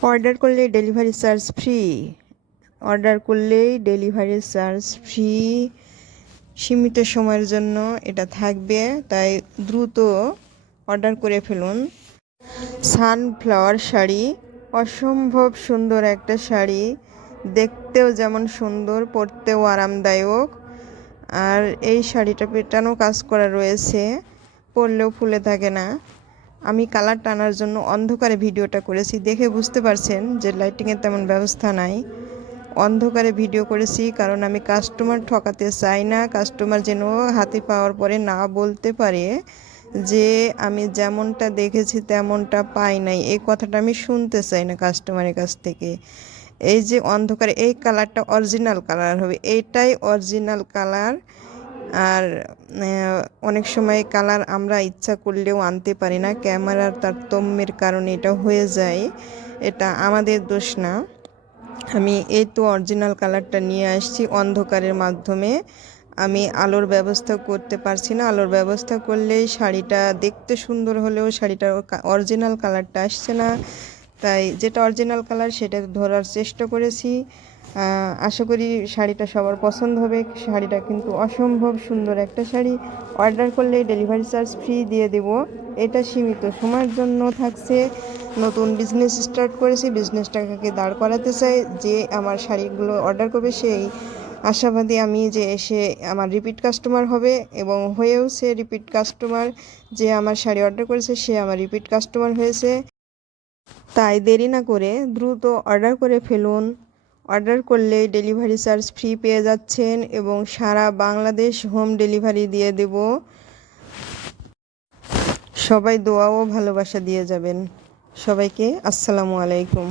Order করলে delivery charge free. Order করলেই delivery charge free. সীমিত সময়ের জন্য এটা থাকবে, তাই দ্রুত অর্ডার করে ফেলুন। সানফ্লাওয়ার শাড়ি অসম্ভব সুন্দর একটা শাড়ি, দেখতেও যেমন সুন্দর, পরতেও আরামদায়ক। আর এই শাড়িটা পেটানো কাজ করা রয়েছে, পরলেও ফুলে থাকে না। আমি কালার টানার জন্য অন্ধকারে ভিডিওটা করেছি, দেখে বুঝতে পারছেন যে লাইটিংয়ের তেমন ব্যবস্থা নাই। অন্ধকারে ভিডিও করেছি কারণ আমি কাস্টমার ঠকাতে চাই না। কাস্টমার যেন হাতে পাওয়ার পরে না বলতে পারে যে আমি যেমনটা দেখেছি তেমনটা পাই নাই, এই কথাটা আমি শুনতে চাই না কাস্টমারের কাছ থেকে। এই যে অন্ধকারে এই কালারটা অরিজিনাল কালার হবে, এইটাই অরিজিনাল কালার। আর অনেক সময় কালার আমরা ইচ্ছা করলেও আনতে পারি না, ক্যামেরার তারতম্যের কারণে এটা হয়ে যায়। এটা আমাদের দোষ না। আমি এই তো অরিজিনাল কালারটা নিয়ে আসছি অন্ধকারের মাধ্যমে। আমি আলোর ব্যবস্থা করতে পারছি না, আলোর ব্যবস্থা করলেই শাড়িটা দেখতে সুন্দর হলেও শাড়িটার অরিজিনাল কালারটা আসছে না। তাই যেটা অরিজিনাল কালার সেটা ধরার চেষ্টা করেছি। আশা করি শাড়িটা সবার পছন্দ হবে। শাড়িটা কিন্তু অসম্ভব সুন্দর একটা শাড়ি। অর্ডার করলে ডেলিভারি চার্জ ফ্রি দিয়ে দেব। এটা সীমিত সময়ের জন্য থাকছে। নতুন বিজনেস স্টার্ট করেছি, বিজনেসটাকে দাঁড় করাতে চাই। যে আমার শাড়িগুলো অর্ডার করবে সেই আশাবাদী আমি যে এসে আমার রিপিট কাস্টমার হবে, এবং হয়েও সে রিপিট কাস্টমার। যে আমার শাড়ি অর্ডার করেছে সে আমার রিপিট কাস্টমার হয়েছে। তাই দেরি না করে দ্রুত অর্ডার করে ফেলুন। অর্ডার করলে ডেলিভারি চার্জ ফ্রি পেয়ে যাচ্ছেন এবং সারা বাংলাদেশ হোম ডেলিভারি দিয়ে দেব। সবাই দোয়া ও ভালোবাসা দিয়ে যাবেন। সবাইকে আসসালামু আলাইকুম।